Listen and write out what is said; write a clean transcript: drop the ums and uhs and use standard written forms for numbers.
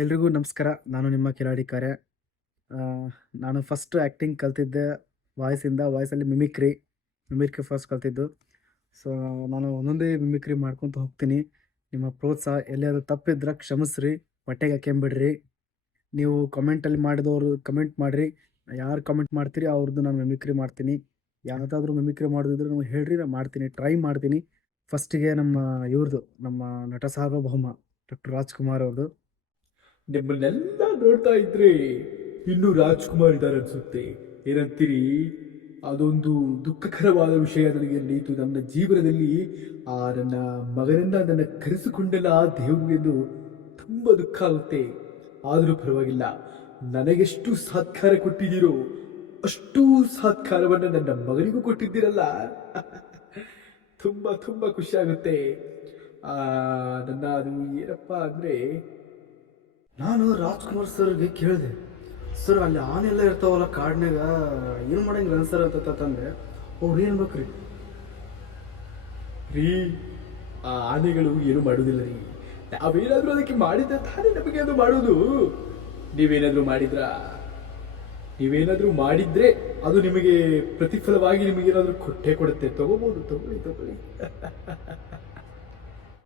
ಎಲ್ರಿಗೂ ನಮಸ್ಕಾರ. ನಾನು ನಿಮ್ಮ ಕಿರಾಡಿ ಕಾರ್ಯ. ಆ, ನಾನು ಫಸ್ಟ್ ಆ್ಯಕ್ಟಿಂಗ್ ಕಲ್ತಿದ್ದೆ ವಾಯ್ಸಲ್ಲಿ ಮಿಮಿಕ್ರಿ ಫಸ್ಟ್ ಕಲ್ತಿದ್ದು. ಸೊ, ನಾನು ಒಂದೊಂದೇ ಮಿಮಿಕ್ರಿ ಮಾಡ್ಕೊತ ಹೋಗ್ತೀನಿ. ನಿಮ್ಮ ಪ್ರೋತ್ಸಾಹ ಎಲ್ಲಿಯಾದರೂ ತಪ್ಪಿದ್ರೆ ಕ್ಷಮಿಸ್ರಿ, ಹೊಟ್ಟೆಗೆ ಹಾಕ್ಕೊಂಬಿಡ್ರಿ. ನೀವು ಕಮೆಂಟಲ್ಲಿ ಮಾಡಿದವರು ಕಮೆಂಟ್ ಮಾಡಿರಿ. ಯಾರು ಕಮೆಂಟ್ ಮಾಡ್ತೀರಿ ಅವ್ರದ್ದು ನಾನು ಮಿಮಿಕ್ರಿ ಮಾಡ್ತೀನಿ. ಯಾವುದಾದ್ರೂ ಮಿಮಿಕ್ರಿ ಮಾಡೋದಿದ್ರೆ ನೀವು ಹೇಳ್ರಿ, ನಾನು ಮಾಡ್ತೀನಿ, ಟ್ರೈ ಮಾಡ್ತೀನಿ. ಫಸ್ಟಿಗೆ ನಮ್ಮ ನಟ ಸಾರ್ವಭೌಮ ಡಾಕ್ಟರ್ ರಾಜ್ಕುಮಾರ್ ಅವ್ರದ್ದು. ನಿಮ್ಮನ್ನೆಲ್ಲ ನೋಡ್ತಾ ಇದ್ರೆ ಇನ್ನೂ ರಾಜ್ಕುಮಾರ್ ಇದ್ದಾರೆ ಅನ್ಸುತ್ತೆ. ಏನಂತೀರಿ? ಅದೊಂದು ದುಃಖಕರವಾದ ವಿಷಯ ನನಗೆ ನಡೆಯಿತು ನನ್ನ ಜೀವನದಲ್ಲಿ. ನನ್ನ ಮಗನಿಂದ ನನ್ನ ಕರೆಸಿಕೊಂಡೆಲ್ಲ ಆ ದೇವರು ಎಂದು ತುಂಬ ದುಃಖ ಆಗುತ್ತೆ. ಆದರೂ ಪರವಾಗಿಲ್ಲ, ನನಗೆಷ್ಟು ಸತ್ಕಾರ ಕೊಟ್ಟಿದ್ದೀರೋ ಅಷ್ಟೂ ಸತ್ಕಾರವನ್ನು ನನ್ನ ಮಗನಿಗೂ ಕೊಟ್ಟಿದ್ದೀರಲ್ಲ. ತುಂಬ ತುಂಬ ಖುಷಿ ಆಗುತ್ತೆ. ನನ್ನ ಅದು ಏನಪ್ಪ ಅಂದರೆ, ನಾನು ರಾಜ್ಕುಮಾರ್ ಸರ್ಗೆ ಕೇಳಿದೆ, ಸರ್ ಅಲ್ಲಿ ಆನೆಲ್ಲ ಇರ್ತಾವಲ್ಲ ಕಾಡ್ನಾಗ, ಏನು ಮಾಡಂಗಿಲ್ಲ ಸರ್ ಅಂತಂದ್ರೆ ಅವ್ರು ಏನು ಬೇಕ್ರಿ? ರೀ, ಆ ಆನೆಗಳು ಏನು ಮಾಡುವುದಿಲ್ಲ ರೀ. ನಾವೇನಾದ್ರೂ ಅದಕ್ಕೆ ಮಾಡಿದ್ರೆ ತಾನೇ ನಮಗೆ ಅದು ಮಾಡೋದು. ನೀವೇನಾದ್ರೂ ಮಾಡಿದ್ರೆ ಅದು ನಿಮಗೆ ಪ್ರತಿಫಲವಾಗಿ ನಿಮಗೇನಾದ್ರೂ ಕೊಟ್ಟೇ ಕೊಡುತ್ತೆ. ತಗೋಬಹುದು, ತಗೊಳ್ಳಿ.